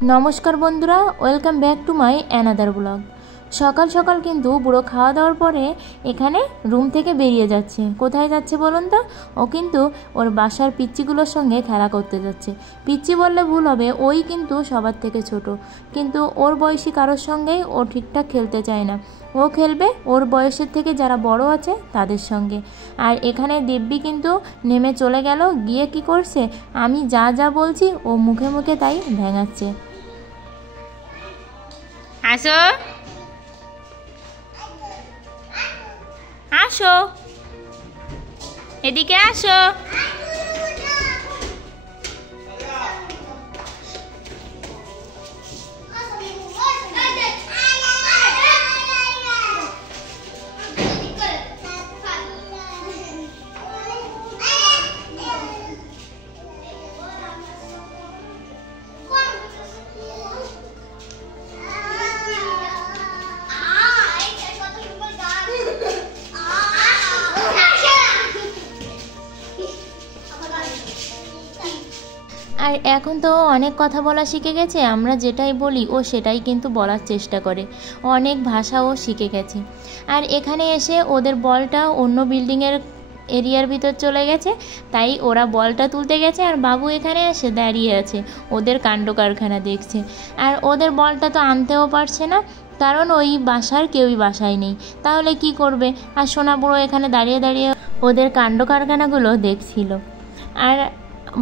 नमस्कार बंधुरा welcome back to my another blog. सकाल सकाल किन्तु बुड़ो खावा दाওয়ার পরে এখানে रूम থেকে বেরিয়ে যাচ্ছে। কোথায় যাচ্ছে বলুন তো? ও কিন্তু ওর বাসার পিচ্চিগুলোর সঙ্গে খেলা করতে যাচ্ছে। পিচ্চি বললে ভুল হবে, ওই কিন্তু সবার থেকে ছোট, কিন্তু ওর বয়সী কারোর সঙ্গেই ও ঠিকঠাক খেলতে চায় না। ও খেলবে ওর বয়সের থেকে যারা বড় আছে তাদের সঙ্গে। আর এখানে দিব্যি কিন্তু নেমে চলে গেল, গিয়ে কি করছে আমি যা যা বলছি ও মুখে মুখে তাই ভেঙাচ্ছে। আসো আসো, এদিকে আসো। আর এখন তো অনেক কথা বলা শিখে গেছে, আমরা যেটাই বলি ও সেটাই কিন্তু বলার চেষ্টা করে, অনেক ভাষাও শিখে গেছে। আর এখানে এসে ওদের বলটা অন্য বিল্ডিংয়ের এরিয়ার ভিতর চলে গেছে, তাই ওরা বলটা তুলতে গেছে আর বাবু এখানে এসে দাঁড়িয়ে আছে, ওদের কাণ্ড কারখানা দেখছে। আর ওদের বলটা তো আনতেও পারছে না, কারণ ওই বাসার কেউই বাসায় নেই, তাহলে কি করবে। আর সোনা বুড়ো এখানে দাঁড়িয়ে দাঁড়িয়ে ওদের কাণ্ড কারখানাগুলো দেখছিল আর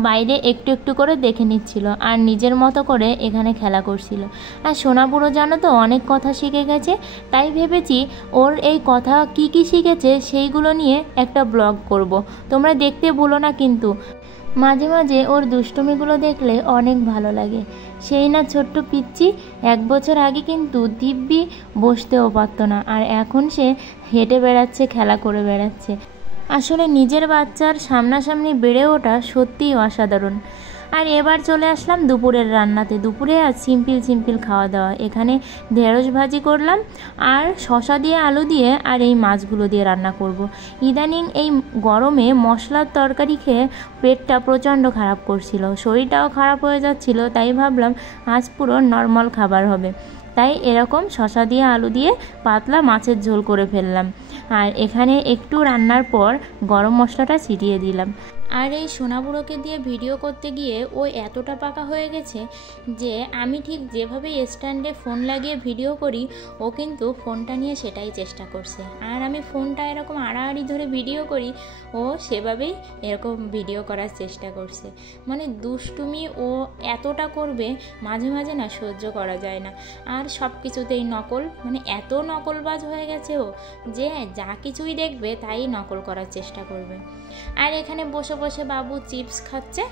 বাইরে একটু একটু করে দেখে নিচ্ছিল আর নিজের মতো করে এখানে খেলা করছিল। আর সোনা বুড়ো জানো তো অনেক কথা শিখে গেছে, তাই ভেবেছি ওর এই কথা কি কি শিখেছে সেইগুলো নিয়ে একটা ব্লগ করব। তোমরা দেখতে ভুলো না কিন্তু। মাঝে মাঝে ওর দুষ্টুমিগুলো দেখলে অনেক ভালো লাগে। সেই না ছোট্ট পিচ্চি, 1 বছর আগে কিন্তু দিব্যি বসতেও পারতো না, আর এখন সে হেঁটে বেড়াচ্ছে, খেলা করে বেড়াচ্ছে। আসলে নিজের বাচ্চার সামনাসামনি বেড়ে ওঠা সত্যিই অসাধারণ। আর এবার চলে আসলাম দুপুরের রান্নাতে। দুপুরে আর সিম্পল খাওয়া দাওয়া। এখানে ঢেঁড়স ভাজি করলাম আর শসা দিয়ে আলু দিয়ে আর এই মাছগুলো দিয়ে রান্না করব। ইদানিং এই গরমে মশলার তরকারি খেয়ে পেটটা প্রচণ্ড খারাপ করছিল, শরীরটাও খারাপ হয়ে যাচ্ছিল, তাই ভাবলাম আজ পুরো নর্মাল খাবার হবে। তাই এরকম শসা দিয়ে আলু দিয়ে পাতলা মাছের ঝোল করে ফেললাম। আর এখানে একটু রান্নার পর গরম মশলাটা ছিটিয়ে দিলাম। আর এই সোনা বুড়োকে দিয়ে ভিডিও করতে গিয়ে ও এতটা পাকা হয়ে গেছে যে আমি ঠিক যেভাবে স্ট্যান্ডে ফোন লাগিয়ে ভিডিও করি ও কিন্তু ফোনটা নিয়ে সেটাই চেষ্টা করছে। আর আমি ফোনটা এরকম আড়াআড়ি ধরে ভিডিও করি, ও সেভাবেই এরকম ভিডিও করার চেষ্টা করছে। মানে দুষ্টুমি ও এতটা করবে, মাঝে মাঝে না সহ্য করা যায় না। আর সব কিছুতেই নকল, মানে এত নকলবাজ হয়ে গেছে ও যে যা কিছুই দেখবে তাই নকল করার চেষ্টা করবে। আর এখানে বসে বসে বাবু চিপস খাচ্ছে,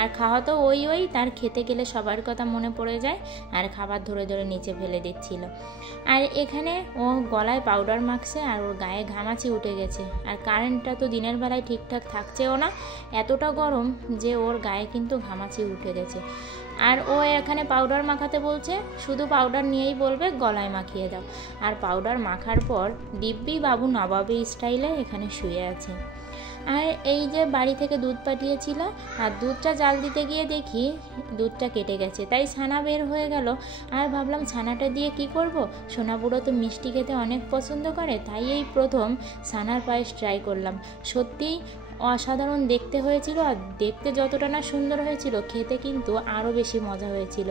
আর খাওয়া তো ওই তার খেতে গেলে সবার কথা মনে পড়ে যায়, আর খাবার ধরে ধরে নিচে ফেলে দিচ্ছিল। আর এখানে ও গলায় পাউডার মাখছে আর ওর গায়ে ঘামাচি উঠে গেছে। আর কারেন্টটা তো দিনের বেলায় ঠিকঠাক থাকছেও না, এতটা গরম যে ওর গায়ে কিন্তু ঘামাচি উঠে গেছে। আর ও এখানে পাউডার মাখাতে বলছে, শুধু পাউডার নিয়েই বলবে গলায় মাখিয়ে দাও। আর পাউডার মাখার পর দিব্যি বাবু নবাবী স্টাইলে এখানে শুয়ে আছে। আর এই যে বাড়ি থেকে দুধ পাঠিয়েছিল, আর দুধটা জাল দিতে গিয়ে দেখি দুধটা কেটে গেছে, তাই ছানা বের হয়ে গেল। আর ভাবলাম ছানাটা দিয়ে কি করব, সোনা বুড়ো তো মিষ্টি খেতে অনেক পছন্দ করে, তাই এই প্রথম ছানার পায়েস ট্রাই করলাম। সত্যিই অসাধারণ দেখতে হয়েছিল, আর দেখতে যতটা না সুন্দর হয়েছিল খেতে কিন্তু আরও বেশি মজা হয়েছিল।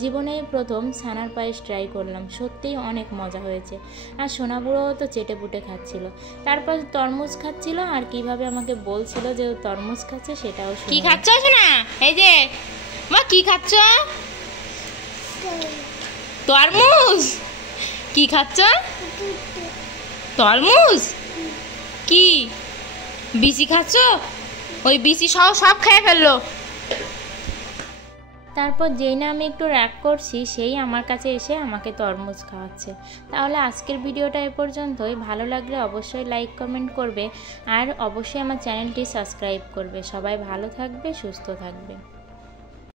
জীবনেই প্রথম ছানার পায়েস ট্রাই করলাম, সত্যিই অনেক মজা হয়েছে। আর সোনা বুড়ো তো চেটে পুটে খাচ্ছিল, তারপর তরমুজ খাচ্ছিল, আর কিভাবে আমাকে বলছিল যে তরমুজ খাচ্ছে সেটাও। কি খাচ্ছ সোনা? এই যে মা কি খাচ্ছ? তরমুজ? কি খাচ্ছ? তরমুজ? কি বিসি খাচ্ছ? ওই বিসি সব খেয়ে ফেললো। তারপর যেই না আমি একটু রাগ করছি, সেই আমার কাছে এসে আমাকে তরমুজ খাওয়াচ্ছে। তাহলে আজকের ভিডিওটা এ পর্যন্তই। ভালো লাগলে অবশ্যই লাইক কমেন্ট করবে, আর অবশ্যই আমার চ্যানেলটি সাবস্ক্রাইব করবে। সবাই ভালো থাকবে, সুস্থ থাকবে।